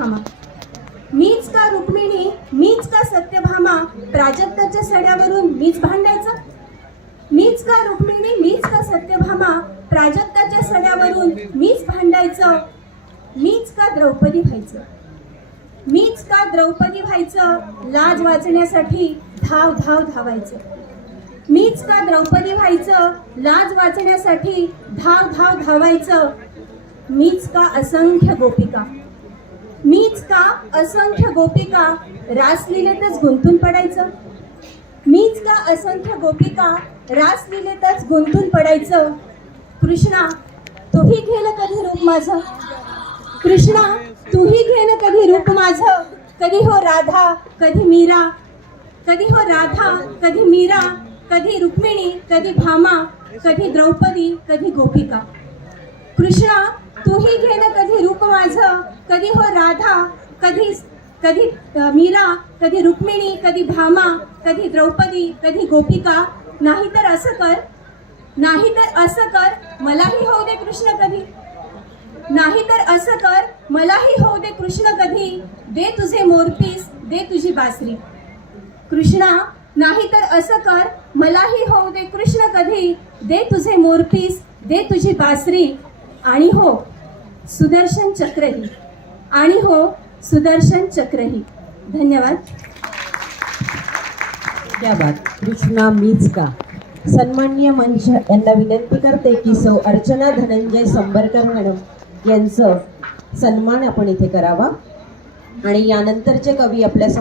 सत्यभामा. मीच का रुक्मिणी मीच का सत्यभामा? प्राजक्ताच्या सड्यावरून मीच भांडायचं? मीच का रुक्मिणी मीच का सत्यभामा? प्राजक्ताच्या सड्यावरून मीच भांडायचं? मीच का द्रौपदी व्हायचं? मीच का द्रौपदी व्हायचं? लाज वाचण्यासाठी धाव धाव धावायचं. मीच का द्रौपदी व्हायचं? लाज वाचण्यासाठी धाव धाव धावायचं. मीच का असंख्य गोपिका? मीच का? असंख्य गोपिका रासलीलेतच गुंतून पडायचं. मीच का? असंख्य गोपिका रासलीलेतच गुंतून पडायचं. कृष्णा तूही घेलं कधी रूप माझं? कृष्णा तूही घेणं कधी रूप माझं? कधी हो राधा कधी मीरा? कधी हो राधा कधी मीरा? कधी रुक्मिणी कधी भामा? कधी द्रौपदी कधी गोपिका? कृष्णा तूही घेणं कधी रूप माझं? कधी हो राधा कधी कधी मीरा कधी रुक्मिणी कधी भामा कधी द्रौपदी कधी गोपिका. नाही तर असं कर नाही तर असं कर मलाही होऊ दे कृष्ण कधी. नाही तर असं कर मलाही होऊ दे कृष्ण कधी. दे तुझे मोरपीस दे तुझी बासरी. कृष्णा नाही तर असं कर मलाही होऊ दे कृष्ण कधी. दे तुझे मोरपीस दे तुझी बासरी. आणि हो सुदर्शन चक्रही आणि हो सुदर्शन चक्रही. धन्यवाद. धन्यवाद. कृष्णा मीच का सन्मान्य मंच यांना विनंती करते की सौ अर्चना धनंजय संबरकर मॅडम यांचं सन्मान आपण इथे करावा. आणि यानंतरचे कवी आपल्यासमोर